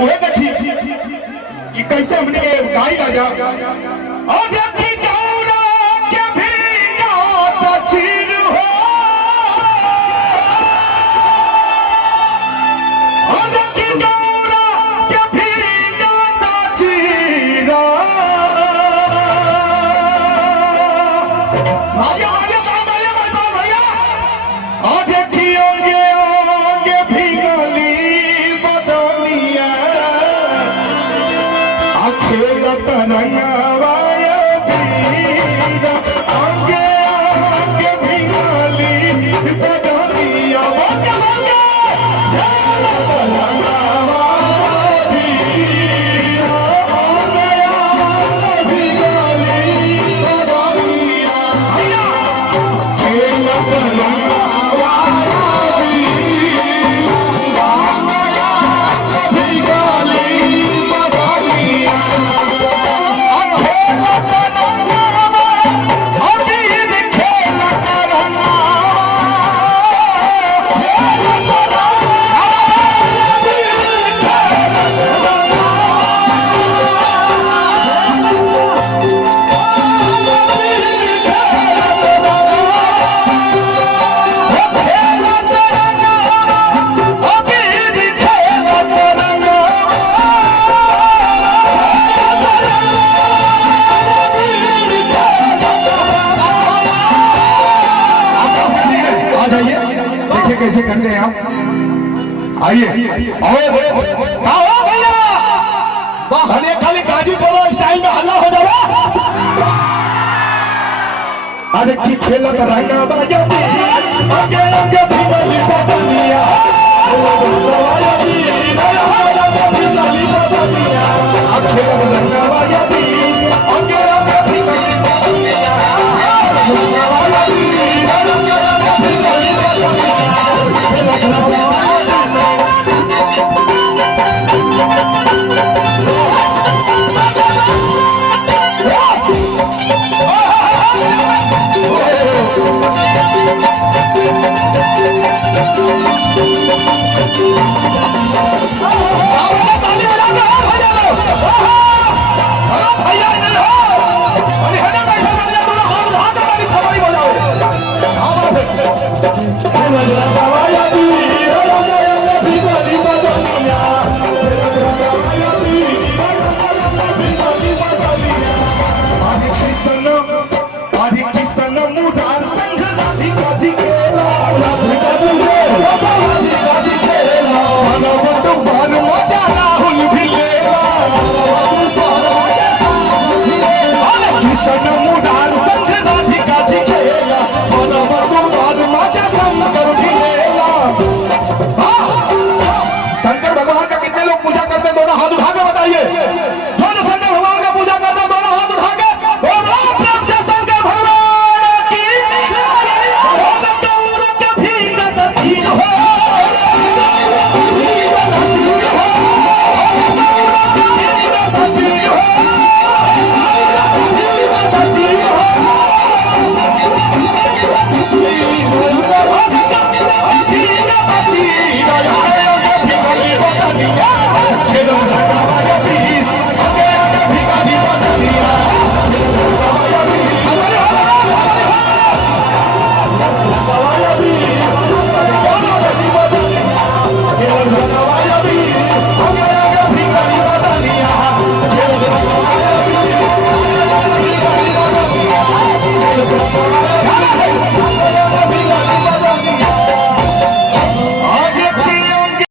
उहे देखी कि कैसे हमने के गाई राजा और देखी गौरा के भी नात चीर हो और देखी गौरा के भी नात चीर भैया भैया और देखी ओंगे ओंगे भीगली बदनिया खेलत रंगवाया धीरा ओंगे ओंगे भीगली बदनिया ओंगे ओंगे खेलत रंगवाया धीरा ओंगे ओंगे भीगली बदनिया खेलत रंगवाया कैसे करते हैं हम आइए और भैया भले खाली गाजी बोलो स्टाइल में हल्ला हो जाओ अरे की खेलत रंगा बाजा आगे आगे भीगली बदनिया खेलत रंगा बाजा आगे आगे भीगली बदनिया शंकर भगवान का कितने लोग पूजा करते हैं? दोनों हाथ उठा के बताइए। दोनों शंकर भगवान का पूजा करते हैं, दोनों हाथ उठा के शंकर भगवान की